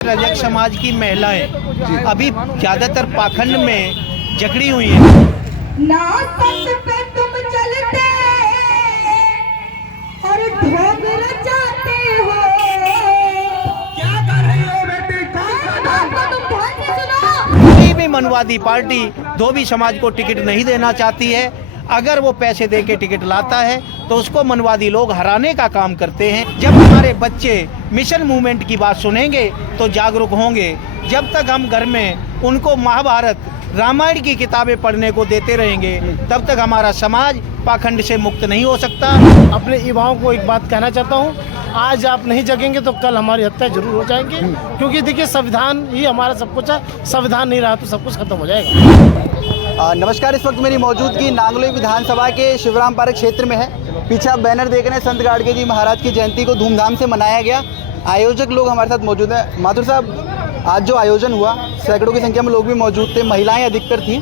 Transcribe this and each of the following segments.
रजक समाज की महिलाएं अभी ज्यादातर पाखंड में जकड़ी हुई हैं। ना सच पे तुम चलते और ढोंग रचाते हो। क्या कर रही हो बेटी? बात को तुम ध्यान से सुनो। कोई भी मनवादी पार्टी धोबी समाज को टिकट नहीं देना चाहती है। अगर वो पैसे दे के टिकट लाता है तो उसको मनवादी लोग हराने का काम करते हैं। जब हमारे बच्चे मिशन मूवमेंट की बात सुनेंगे तो जागरूक होंगे। जब तक हम घर में उनको महाभारत रामायण की किताबें पढ़ने को देते रहेंगे तब तक हमारा समाज पाखंड से मुक्त नहीं हो सकता। अपने युवाओं को एक बात कहना चाहता हूँ, आज आप नहीं जगेंगे तो कल हमारी हत्या जरूर हो जाएगी। क्योंकि देखिए संविधान ही हमारा सब कुछ है, संविधान नहीं रहा तो सब कुछ खत्म हो जाएगा। नमस्कार, इस वक्त मेरी मौजूदगी नांगलोई विधानसभा के शिवराम पार्क क्षेत्र में है। पीछे आप बैनर देख रहे हैं, संत गाडगे जी महाराज की जयंती को धूमधाम से मनाया गया। आयोजक लोग हमारे साथ मौजूद हैं। माथुर साहब, आज जो आयोजन हुआ सैकड़ों की संख्या में लोग भी मौजूद थे, महिलाएं अधिकतर थीं।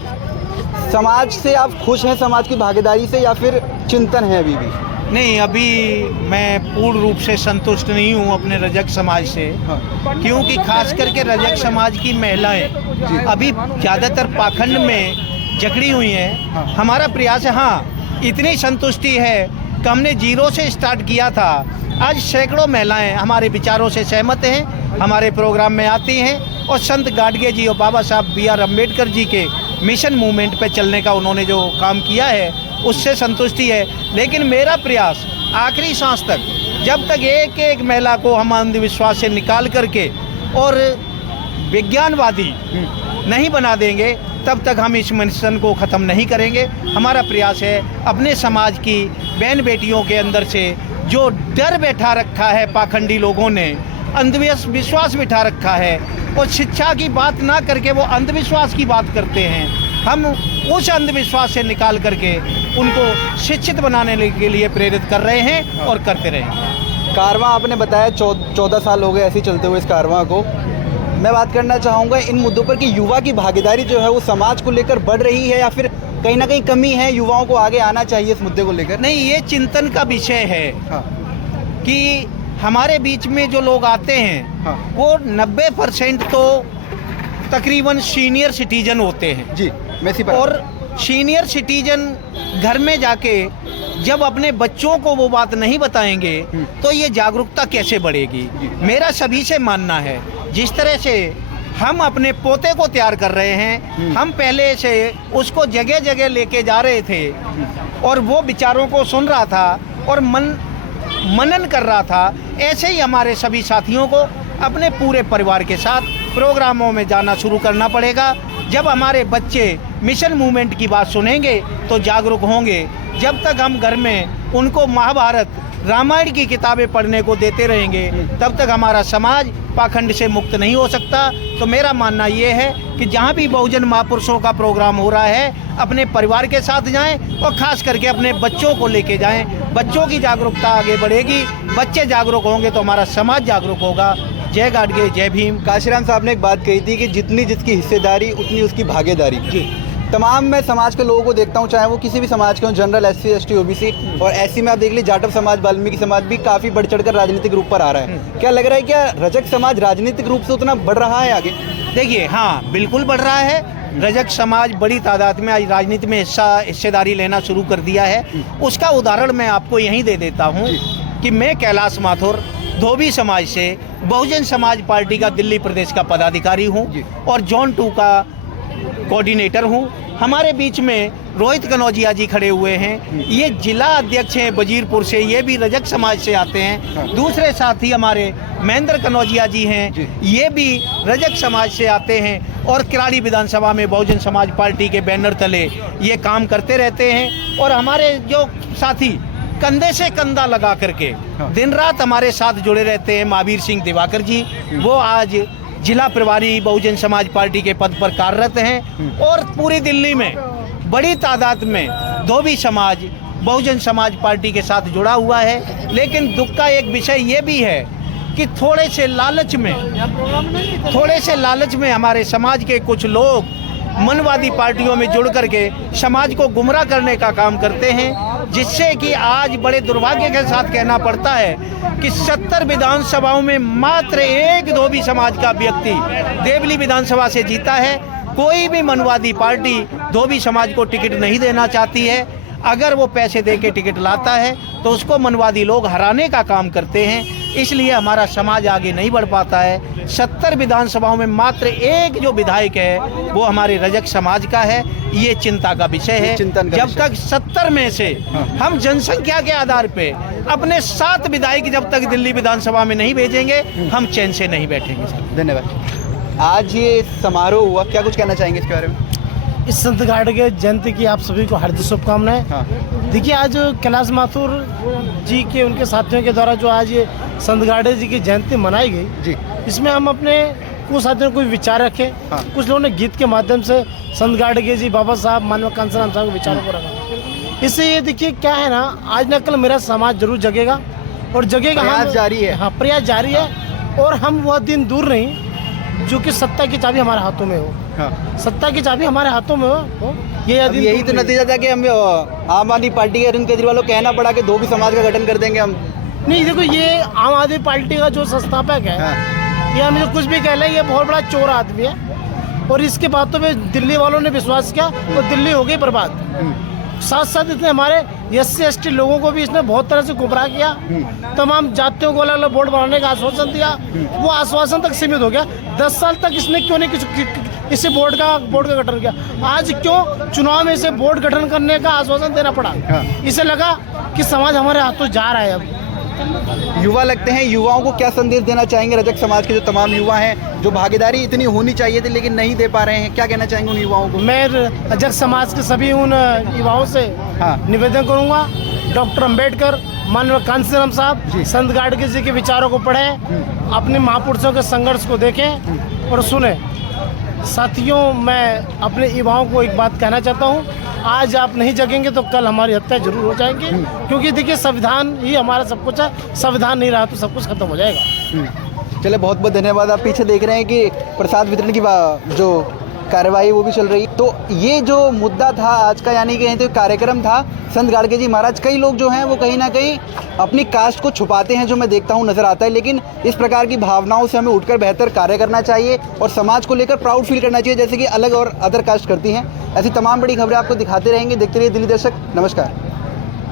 समाज से आप खुश हैं, समाज की भागीदारी से, या फिर चिंतन है अभी भी? नहीं, अभी मैं पूर्ण रूप से संतुष्ट नहीं हूँ अपने रजक समाज से। क्योंकि खास करके रजक समाज की महिलाएं अभी ज़्यादातर पाखंड में जकड़ी हुई हैं। हमारा प्रयास है, हाँ, इतनी संतुष्टि है कि हमने जीरो से स्टार्ट किया था। आज सैकड़ों महिलाएं हमारे विचारों से सहमत हैं, हमारे प्रोग्राम में आती हैं और संत गाडगे जी और बाबा साहब B.R. अम्बेडकर जी के मिशन मूवमेंट पे चलने का उन्होंने जो काम किया है उससे संतुष्टि है। लेकिन मेरा प्रयास आखिरी सांस तक, जब तक एक एक महिला को हम अंधविश्वास से निकाल करके और विज्ञानवादी नहीं बना देंगे तब तक हम इस मिशन को ख़त्म नहीं करेंगे। हमारा प्रयास है अपने समाज की बहन बेटियों के अंदर से जो डर बैठा रखा है, पाखंडी लोगों ने अंधविश्वास बिठा रखा है और शिक्षा की बात ना करके वो अंधविश्वास की बात करते हैं, हम उस अंधविश्वास से निकाल करके उनको शिक्षित बनाने के लिए प्रेरित कर रहे हैं और करते रहेंगे। कारवां आपने बताया 14 साल हो गए ऐसे ही चलते हुए इस कारवां को। मैं बात करना चाहूँगा इन मुद्दों पर कि युवा की भागीदारी जो है वो समाज को लेकर बढ़ रही है या फिर कहीं ना कहीं कमी है, युवाओं को आगे आना चाहिए इस मुद्दे को लेकर? नहीं, ये चिंतन का विषय है। हाँ। कि हमारे बीच में जो लोग आते हैं, हाँ, वो 90% तो तकरीबन सीनियर सिटीजन होते हैं जी। और सीनियर सिटीजन घर में जाके जब अपने बच्चों को वो बात नहीं बताएंगे तो ये जागरूकता कैसे बढ़ेगी? मेरा सभी से मानना है, जिस तरह से हम अपने पोते को तैयार कर रहे हैं, हम पहले से उसको जगह जगह लेके जा रहे थे और वो विचारों को सुन रहा था और मनन कर रहा था, ऐसे ही हमारे सभी साथियों को अपने पूरे परिवार के साथ प्रोग्रामों में जाना शुरू करना पड़ेगा। जब हमारे बच्चे मिशन मूवमेंट की बात सुनेंगे तो जागरूक होंगे। जब तक हम घर में उनको महाभारत रामायण की किताबें पढ़ने को देते रहेंगे तब तक हमारा समाज पाखंड से मुक्त नहीं हो सकता। तो मेरा मानना ये है कि जहाँ भी बहुजन महापुरुषों का प्रोग्राम हो रहा है अपने परिवार के साथ जाएं और ख़ास करके अपने बच्चों को लेके जाएं। बच्चों की जागरूकता आगे बढ़ेगी, बच्चे जागरूक होंगे तो हमारा समाज जागरूक होगा। जय गाडगे, जय भीम। काशीराम साहब ने एक बात कही थी कि जितनी जिसकी हिस्सेदारी उतनी उसकी भागीदारी। तमाम मैं समाज के लोगों को देखता हूँ, चाहे वो किसी भी समाज के हों, जनरल, SC, ST, OBC, और ऐसी में आप देख लीजिए जाटव समाज, वाल्मीकि समाज भी काफ़ी बढ़ चढ़कर राजनीतिक रूप पर आ रहा है। क्या लग रहा है, क्या रजक समाज राजनीतिक रूप से उतना बढ़ रहा है आगे? देखिए, हाँ, बिल्कुल बढ़ रहा है। रजक समाज बड़ी तादाद में आज राजनीति में हिस्सेदारी लेना शुरू कर दिया है। उसका उदाहरण मैं आपको यहीं दे देता हूँ कि मैं कैलाश माथुर धोबी समाज से बहुजन समाज पार्टी का दिल्ली प्रदेश का पदाधिकारी हूँ और जोन 2 का कोऑर्डिनेटर हूँ। हमारे बीच में रोहित कनौजिया जी खड़े हुए हैं, ये जिला अध्यक्ष हैं वजीरपुर से, ये भी रजक समाज से आते हैं। दूसरे साथी हमारे महेंद्र कनौजिया जी हैं, ये भी रजक समाज से आते हैं और किराड़ी विधानसभा में बहुजन समाज पार्टी के बैनर तले ये काम करते रहते हैं। और हमारे जो साथी कंधे से कंधा लगा करके दिन रात हमारे साथ जुड़े रहते हैं, महावीर सिंह दिवाकर जी, वो आज जिला प्रभारी बहुजन समाज पार्टी के पद पर कार्यरत हैं। और पूरी दिल्ली में बड़ी तादाद में धोबी समाज बहुजन समाज पार्टी के साथ जुड़ा हुआ है। लेकिन दुख का एक विषय ये भी है कि थोड़े से लालच में हमारे समाज के कुछ लोग मनवादी पार्टियों में जुड़ करके समाज को गुमराह करने का काम करते हैं। जिससे कि आज बड़े दुर्भाग्य के साथ कहना पड़ता है कि 70 विधानसभाओं में मात्र एक धोबी समाज का व्यक्ति देवली विधानसभा से जीता है। कोई भी मनुवादी पार्टी धोबी समाज को टिकट नहीं देना चाहती है। अगर वो पैसे दे के टिकट लाता है तो उसको मनुवादी लोग हराने का काम करते हैं, इसलिए हमारा समाज आगे नहीं बढ़ पाता है। 70 विधानसभाओं में मात्र एक जो विधायक है वो हमारे रजक समाज का है। ये चिंता का विषय है। जब तक 70 में से हम जनसंख्या के आधार पे अपने 7 विधायक जब तक दिल्ली विधानसभा में नहीं भेजेंगे, हम चैन से नहीं बैठेंगे। धन्यवाद। आज ये समारोह हुआ, क्या कुछ कहना चाहेंगे इसके बारे में? इस संत गाडगे जयंती की आप सभी को हार्दिक शुभकामनाएं। देखिए, आज कैलाश माथुर जी के उनके साथियों के द्वारा जो आज ये संत गाडगे जी की जयंती मनाई गई जी, इसमें हम अपने कुछ साथियों को विचार रखे। कुछ लोगों ने गीत के माध्यम से संत गाडगे जी, बाबा साहब, मानव कांसीराम साहब के विचारों को रखा। इससे ये देखिए क्या है ना, आज न कल मेरा समाज जरूर जगेगा और जगेगा। प्रयास जारी है। हाँ, प्रयास जारी है और हम वह दिन दूर नहीं जो कि सत्ता की चाबी हमारे हाथों में हो। सत्ता की चाबी हमारे हाथों में हो, यही तो नतीजा था कि हम आम आदमी पार्टी के अरविंद केजरीवाल को कहना पड़ा कि धोबी समाज का गठन कर देंगे हम। नहीं, देखो, ये आम आदमी पार्टी का जो संस्थापक है, ये हम जो कुछ भी कह लें, ये बहुत बड़ा चोर आदमी है और इसके बातों में दिल्ली वालों ने विश्वास किया और दिल्ली हो गई बर्बाद। साथ साथ इसने हमारे SC/ST लोगों को भी इसने बहुत तरह से गुमराह किया। तमाम जातियों को अलग अलग वोट बनाने का आश्वासन दिया, वो आश्वासन तक सीमित हो गया। 10 साल तक इसने क्यों नहीं इसे बोर्ड का गठन किया? आज क्यों चुनाव में इसे बोर्ड गठन करने का आश्वासन देना पड़ा? इसे लगा कि समाज हमारे हाथों जा रहा है। अब युवा लगते हैं, युवाओं को क्या संदेश देना चाहेंगे? रजक समाज के जो तमाम युवा हैं, जो भागीदारी इतनी होनी चाहिए थी लेकिन नहीं दे पा रहे हैं, क्या कहना चाहेंगे उन युवाओं को? मैं रजक समाज के सभी उन युवाओं से निवेदन करूंगा, डॉक्टर अंबेडकर, मानव कांसीराम साहब, संत गाडगे जी के विचारों को पढ़ें, अपने महापुरुषों के संघर्ष को देखें और सुने। साथियों, मैं अपने युवाओं को एक बात कहना चाहता हूँ, आज आप नहीं जगेंगे तो कल हमारी हत्या जरूर हो जाएगी। क्योंकि देखिए, संविधान ही हमारा सब कुछ है। संविधान नहीं रहा तो सब कुछ खत्म हो जाएगा। चलिए, बहुत बहुत धन्यवाद। आप पीछे देख रहे हैं कि प्रसाद वितरण की जो कार्यवाही वो भी चल रही है। तो ये जो मुद्दा था आज का, यानी कि तो कार्यक्रम था संत गाडगे जी महाराज। कई लोग जो हैं वो कहीं ना कहीं अपनी कास्ट को छुपाते हैं, जो मैं देखता हूँ, नज़र आता है। लेकिन इस प्रकार की भावनाओं से हमें उठकर बेहतर कार्य करना चाहिए और समाज को लेकर प्राउड फील करना चाहिए, जैसे कि अलग और अदर कास्ट करती हैं। ऐसी तमाम बड़ी खबरें आपको दिखाते रहेंगे। देखते रहिए दिल्ली दर्शक। नमस्कार।